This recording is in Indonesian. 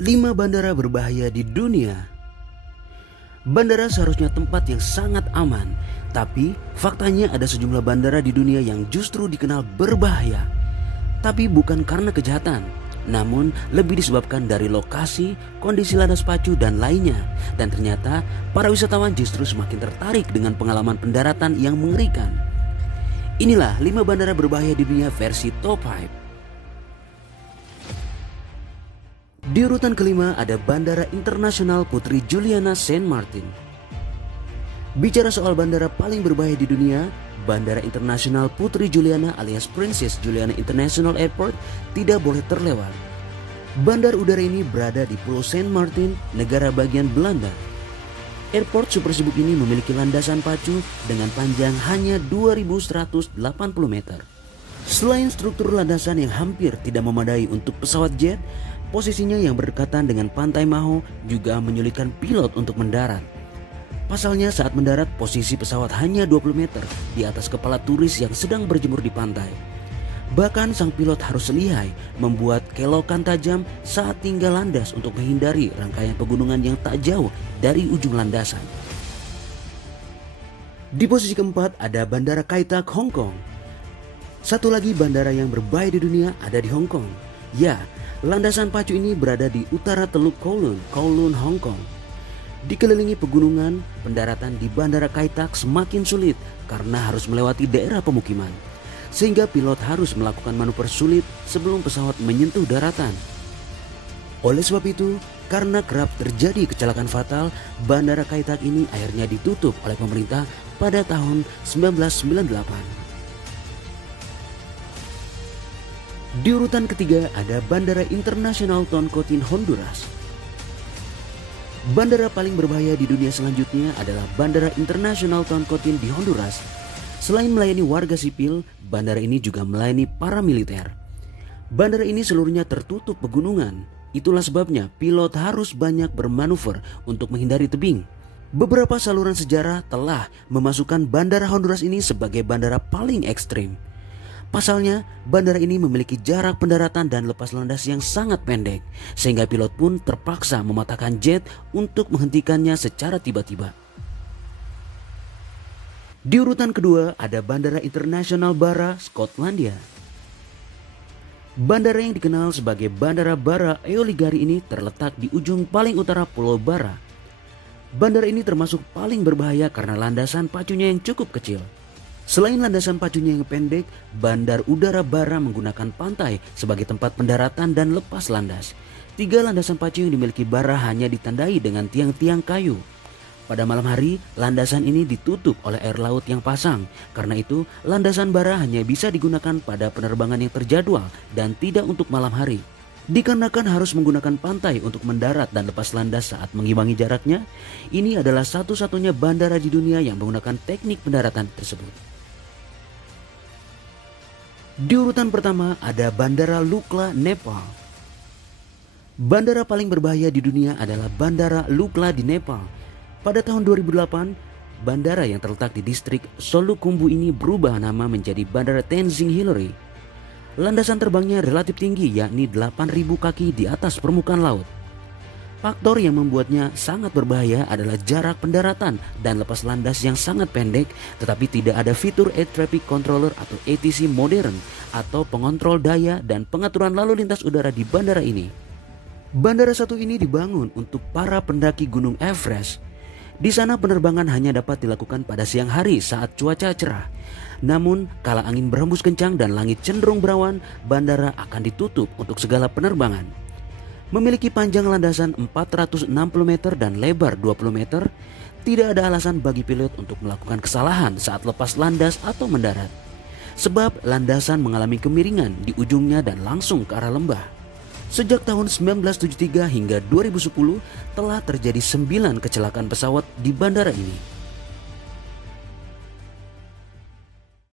5 bandara berbahaya di dunia. Bandara seharusnya tempat yang sangat aman, tapi faktanya ada sejumlah bandara di dunia yang justru dikenal berbahaya. Tapi bukan karena kejahatan, namun lebih disebabkan dari lokasi, kondisi landas pacu dan lainnya. Dan ternyata para wisatawan justru semakin tertarik dengan pengalaman pendaratan yang mengerikan. Inilah 5 bandara berbahaya di dunia versi Top 5. Di urutan kelima ada Bandara Internasional Putri Juliana Saint Martin. Bicara soal bandara paling berbahaya di dunia, Bandara Internasional Putri Juliana alias Princess Juliana International Airport tidak boleh terlewat. Bandar udara ini berada di Pulau Saint Martin, negara bagian Belanda. Airport super sibuk ini memiliki landasan pacu dengan panjang hanya 2.180 meter. Selain struktur landasan yang hampir tidak memadai untuk pesawat jet, posisinya yang berdekatan dengan pantai Maho juga menyulitkan pilot untuk mendarat. Pasalnya saat mendarat posisi pesawat hanya 20 meter di atas kepala turis yang sedang berjemur di pantai. Bahkan sang pilot harus lihai membuat kelokan tajam saat tinggal landas untuk menghindari rangkaian pegunungan yang tak jauh dari ujung landasan. Di posisi keempat ada Bandara Kai Tak, Hong Kong. Satu lagi bandara yang berbahaya di dunia ada di Hong Kong. Ya, landasan pacu ini berada di utara Teluk Kowloon, Hong Kong. Dikelilingi pegunungan, pendaratan di Bandara Kai Tak semakin sulit karena harus melewati daerah pemukiman. Sehingga pilot harus melakukan manuver sulit sebelum pesawat menyentuh daratan. Oleh sebab itu, karena kerap terjadi kecelakaan fatal, Bandara Kai Tak ini akhirnya ditutup oleh pemerintah pada tahun 1998. Di urutan ketiga ada Bandara Internasional Toncontín, Honduras. Bandara paling berbahaya di dunia selanjutnya adalah Bandara Internasional Toncontín di Honduras. Selain melayani warga sipil, bandara ini juga melayani para militer. Bandara ini seluruhnya tertutup pegunungan. Itulah sebabnya pilot harus banyak bermanuver untuk menghindari tebing. Beberapa saluran sejarah telah memasukkan Bandara Honduras ini sebagai bandara paling ekstrim. Pasalnya, bandara ini memiliki jarak pendaratan dan lepas landas yang sangat pendek, sehingga pilot pun terpaksa mematahkan jet untuk menghentikannya secara tiba-tiba. Di urutan kedua ada Bandara Internasional Barra, Skotlandia. Bandara yang dikenal sebagai Bandara Barra Eoligari ini terletak di ujung paling utara Pulau Barra. Bandara ini termasuk paling berbahaya karena landasan pacunya yang cukup kecil. Selain landasan pacunya yang pendek, Bandar Udara Barra menggunakan pantai sebagai tempat pendaratan dan lepas landas. 3 landasan pacu yang dimiliki Barra hanya ditandai dengan tiang-tiang kayu. Pada malam hari, landasan ini ditutup oleh air laut yang pasang. Karena itu, landasan Barra hanya bisa digunakan pada penerbangan yang terjadwal dan tidak untuk malam hari. Dikarenakan harus menggunakan pantai untuk mendarat dan lepas landas saat mengimbangi jaraknya, ini adalah satu-satunya bandara di dunia yang menggunakan teknik pendaratan tersebut. Di urutan pertama ada Bandara Lukla, Nepal. Bandara paling berbahaya di dunia adalah Bandara Lukla di Nepal. Pada tahun 2008, bandara yang terletak di distrik Solukhumbu ini berubah nama menjadi Bandara Tenzing Hillary. Landasan terbangnya relatif tinggi, yakni 8.000 kaki di atas permukaan laut. Faktor yang membuatnya sangat berbahaya adalah jarak pendaratan dan lepas landas yang sangat pendek, tetapi tidak ada fitur Air Traffic Controller atau ATC modern atau pengontrol daya dan pengaturan lalu lintas udara di bandara ini. Bandara satu ini dibangun untuk para pendaki Gunung Everest. Di sana penerbangan hanya dapat dilakukan pada siang hari saat cuaca cerah. Namun, kala angin berhembus kencang dan langit cenderung berawan, bandara akan ditutup untuk segala penerbangan. Memiliki panjang landasan 460 meter dan lebar 20 meter, tidak ada alasan bagi pilot untuk melakukan kesalahan saat lepas landas atau mendarat. Sebab landasan mengalami kemiringan di ujungnya dan langsung ke arah lembah. Sejak tahun 1973 hingga 2010 telah terjadi 9 kecelakaan pesawat di bandara ini.